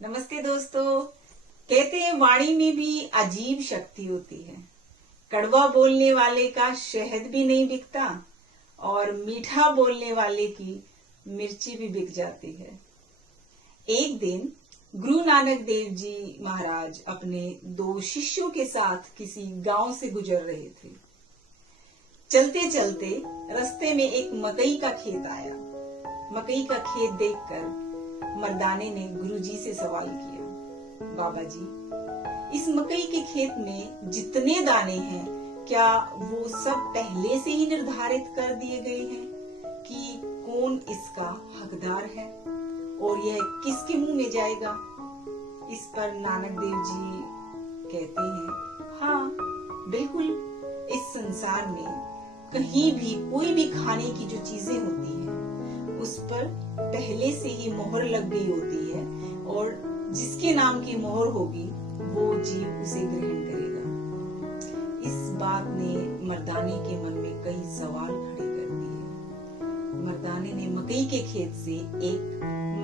नमस्ते दोस्तों। कहते हैं वाणी में भी अजीब शक्ति होती है। कड़वा बोलने वाले का शहद भी नहीं बिकता और मीठा बोलने वाले की मिर्ची भी बिक जाती है। एक दिन गुरु नानक देव जी महाराज अपने 2 शिष्यों के साथ किसी गांव से गुजर रहे थे। चलते चलते रास्ते में एक मकई का खेत आया। मकई का खेत देखकर मर्दाने ने गुरुजी से सवाल किया, बाबा जी, इस मकई के खेत में जितने दाने हैं, क्या वो सब पहले से ही निर्धारित कर दिए गए हैं कि कौन इसका हकदार है और यह किसके मुंह में जाएगा? इस पर नानक देव जी कहते हैं, हाँ बिल्कुल, इस संसार में कहीं भी कोई भी खाने की जो चीजें होती हैं उस पर पहले से ही मोहर लग गई होती है और जिसके नाम की मोहर होगी वो जीव उसे ग्रहण करेगा। इस बात ने मर्दाने के मन में कई सवाल खड़े कर दिए। मर्दाने ने मकई के खेत से एक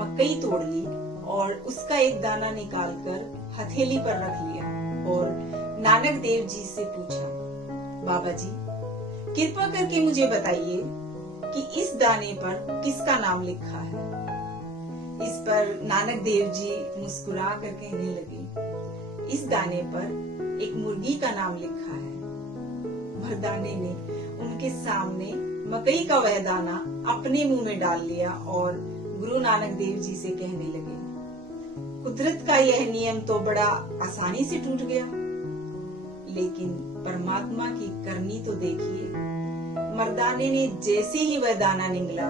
मकई तोड़ ली और उसका एक दाना निकालकर हथेली पर रख लिया और नानक देव जी से पूछा, बाबा जी, कृपा करके मुझे बताइए कि इस दाने पर किसका नाम लिखा है? इस पर नानक देव जी मुस्कुरा कर कहने लगे, इस दाने पर एक मुर्गी का नाम लिखा है। मर्दाने ने उनके सामने मकई का वह दाना अपने मुंह में डाल लिया और गुरु नानक देव जी से कहने लगे, कुदरत का यह नियम तो बड़ा आसानी से टूट गया, लेकिन परमात्मा की करनी तो देखिए। मर्दाने ने जैसे ही वह दाना निगला,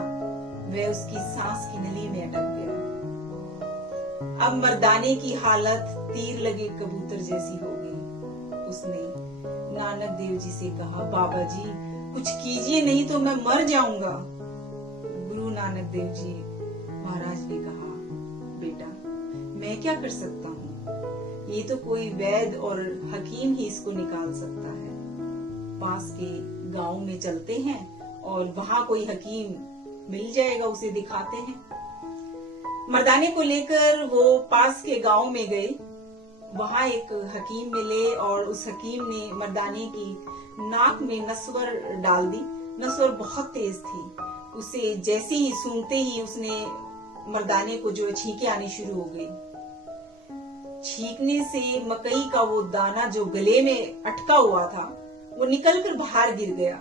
वह उसकी सांस की नली में अटक गया। अब मर्दाने की हालत तीर लगे कबूतर जैसी हो गई। उसने नानक देव जी से कहा, बाबा जी कुछ कीजिए, नहीं तो मैं मर जाऊंगा। गुरु नानक देव जी महाराज ने कहा, बेटा मैं क्या कर सकता हूँ, ये तो कोई वैद्य और हकीम ही इसको निकाल सकता है। पास के गांव में चलते हैं और वहां कोई हकीम मिल जाएगा, उसे दिखाते हैं। मर्दाने को लेकर वो पास के गांव में गए। वहां एक हकीम मिले और उस हकीम ने मर्दाने की नाक में नस्वर डाल दी। नस्वर बहुत तेज थी। उसे जैसे ही सूंघते ही उसने मर्दाने को जो छींके आनी शुरू हो गई। छींकने से मकई का वो दाना जो गले में अटका हुआ था वो निकलकर बाहर गिर गया।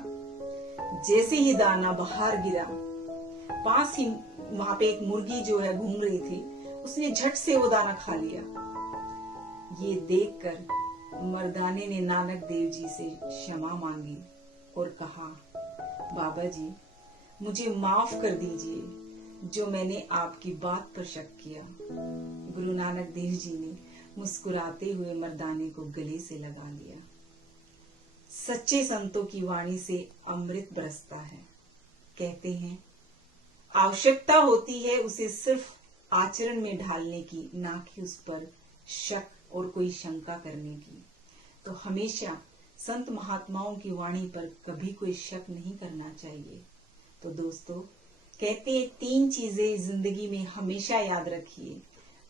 जैसे ही दाना बाहर गिरा, पास ही वहां पे एक मुर्गी जो है घूम रही थी, उसने झट से वो दाना खा लिया। ये देखकर मर्दाने ने नानक देव जी से क्षमा मांगी और कहा, बाबा जी मुझे माफ कर दीजिए जो मैंने आपकी बात पर शक किया। गुरु नानक देव जी ने मुस्कुराते हुए मर्दाने को गले से लगा लिया। सच्चे संतों की वाणी से अमृत बरसता है। कहते हैं आवश्यकता होती है उसे सिर्फ आचरण में ढालने की, ना कि उस पर शक और कोई शंका करने की। तो हमेशा संत महात्माओं की वाणी पर कभी कोई शक नहीं करना चाहिए। तो दोस्तों कहते हैं 3 चीजें जिंदगी में हमेशा याद रखिए,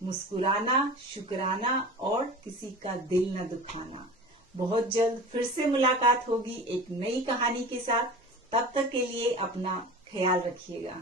मुस्कुराना, शुक्राना और किसी का दिल न दुखाना। बहुत जल्द फिर से मुलाकात होगी एक नई कहानी के साथ। तब तक के लिए अपना ख्याल रखिएगा।